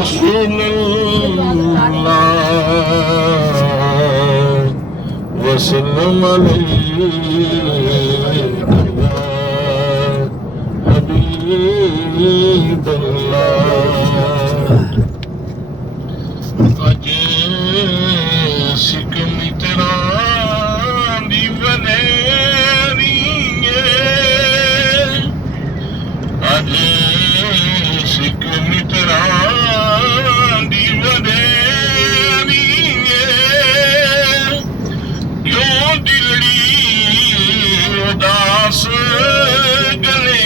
رسول الله وسلم عليك يا حبيب الله أجي सिकम तेरा दीवने अज सिकम तेरा दीवने क्यों दिलड़ी उदास गले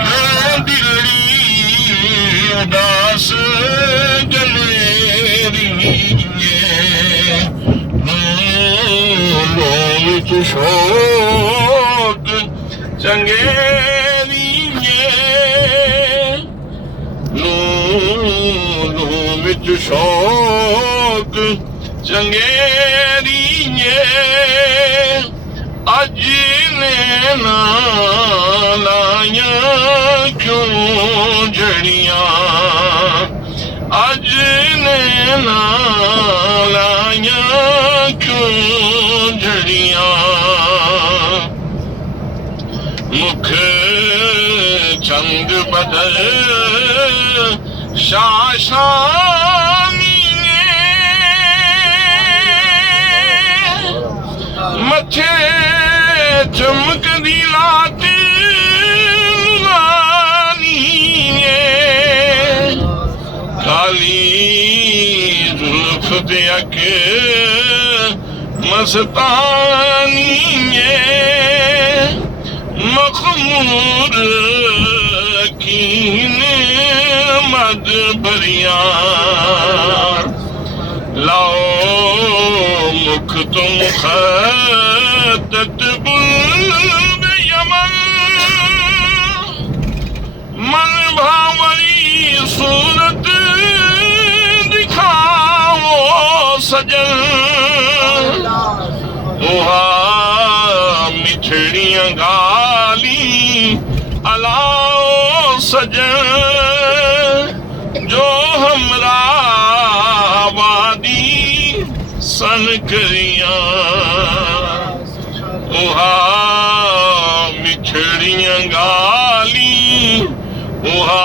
क्यों दिलड़ी उदास शौक चंगेरिए नूरों विच शौक चंगेरिए अज ने ना लाया क्यों जड़ियां अज ने ना लाया क्यों जड़ियां मुख चंद बदल शाशानी मथे चमक दी लाट काली जुल्फ दे अख मस्तानी मखमूर कीन मद भरिया लाओ मुख तो मुखत बुल्ब यमन मन भावरी सूरत दिखाओ सजन ओहा मिठड़ियां गाली अलाओ सजन जो हमरा वादी सन करिया ओहा मिठड़ियां गाली ओहा